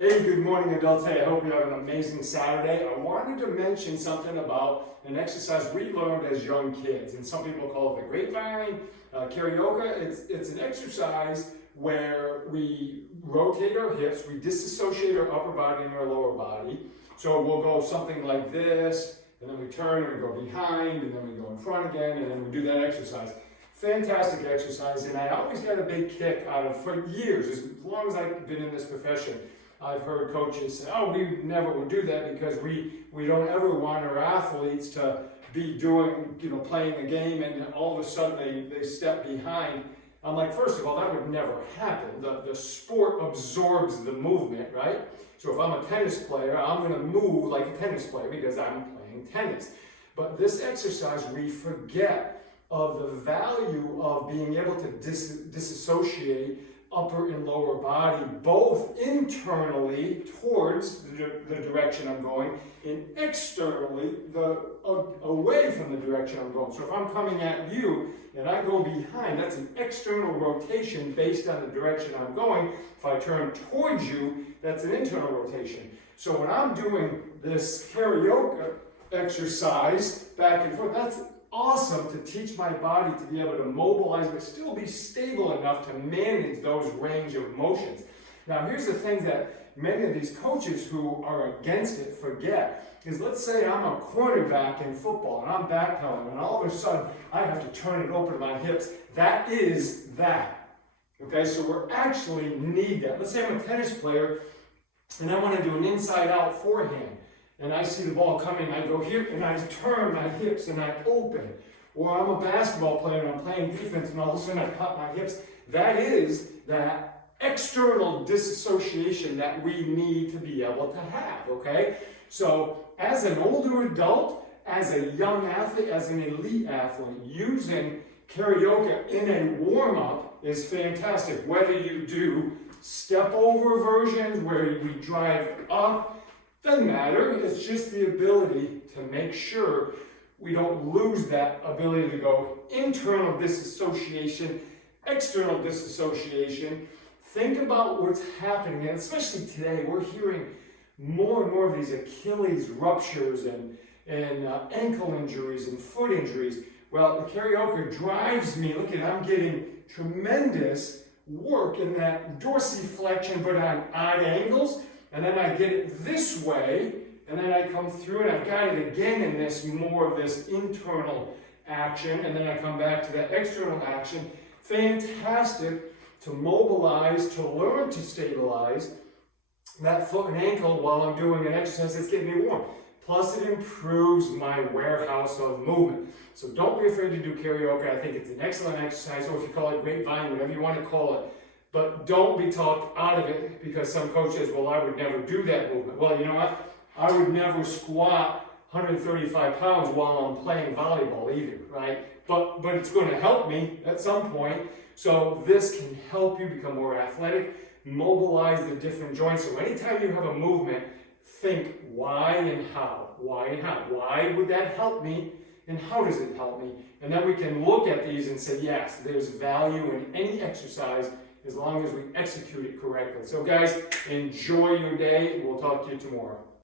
Hey, good morning, adults. Hey, I hope you have an amazing Saturday. I wanted to mention something about an exercise we learned as young kids, and some people call it the grapevine, Carioca. It's an exercise where we rotate our hips, we disassociate our upper body and our lower body. So we'll go something like this, and then we turn and we go behind, and then we go in front again, and then we do that exercise. Fantastic exercise, and I always had a big kick out of for years, as long as I've been in this profession. I've heard coaches say, oh, we never would do that because we don't ever want our athletes to be doing, playing a game and all of a sudden they step behind. I'm like, first of all, that would never happen. The sport absorbs the movement, right? So if I'm a tennis player, I'm going to move like a tennis player because I'm playing tennis. But this exercise, we forget of the value of being able to disassociate upper and lower body, both internally towards the direction I'm going, and externally away from the direction I'm going. So if I'm coming at you and I go behind, that's an external rotation based on the direction I'm going. If I turn towards you, that's an internal rotation. So when I'm doing this Carioca exercise back and forth, that's awesome to teach my body to be able to mobilize but still be stable enough to manage those range of motions. Now here's the thing that many of these coaches who are against it forget is, let's say I'm a quarterback in football and I'm backpedaling and all of a sudden I have to turn it over to my hips. That is that. Okay, so we actually need that. Let's say I'm a tennis player and I want to do an inside out forehand. And I see the ball coming, I go here, and I turn my hips, and I open. Or I'm a basketball player, and I'm playing defense, and all of a sudden I pop my hips. That is that external disassociation that we need to be able to have, okay? So as an older adult, as a young athlete, as an elite athlete, using Carioca in a warm-up is fantastic. Whether you do step-over versions, where we drive up, doesn't matter, it's just the ability to make sure we don't lose that ability to go internal disassociation, external disassociation. Think about what's happening, and especially today, we're hearing more and more of these Achilles ruptures and ankle injuries and foot injuries. Well, the Carioca drives me, look at, I'm getting tremendous work in that dorsiflexion, but on odd angles. And then I get it this way, and then I come through and I've got it again in this more of this internal action, and then I come back to that external action. Fantastic to mobilize, to learn to stabilize that foot and ankle while I'm doing an exercise that's getting me warm. Plus it improves my warehouse of movement. So don't be afraid to do Carioca. I think it's an excellent exercise, or if you call it grapevine, whatever you want to call it. But don't be talked out of it because some coach says, well, I would never do that movement. Well, you know what? I would never squat 135 pounds while I'm playing volleyball either, right? But it's going to help me at some point. So this can help you become more athletic, mobilize the different joints. So anytime you have a movement, think why and how. Why and how. Why would that help me? And how does it help me? And then we can look at these and say, yes, there's value in any exercise as long as we execute it correctly. So guys, enjoy your day. We'll talk to you tomorrow.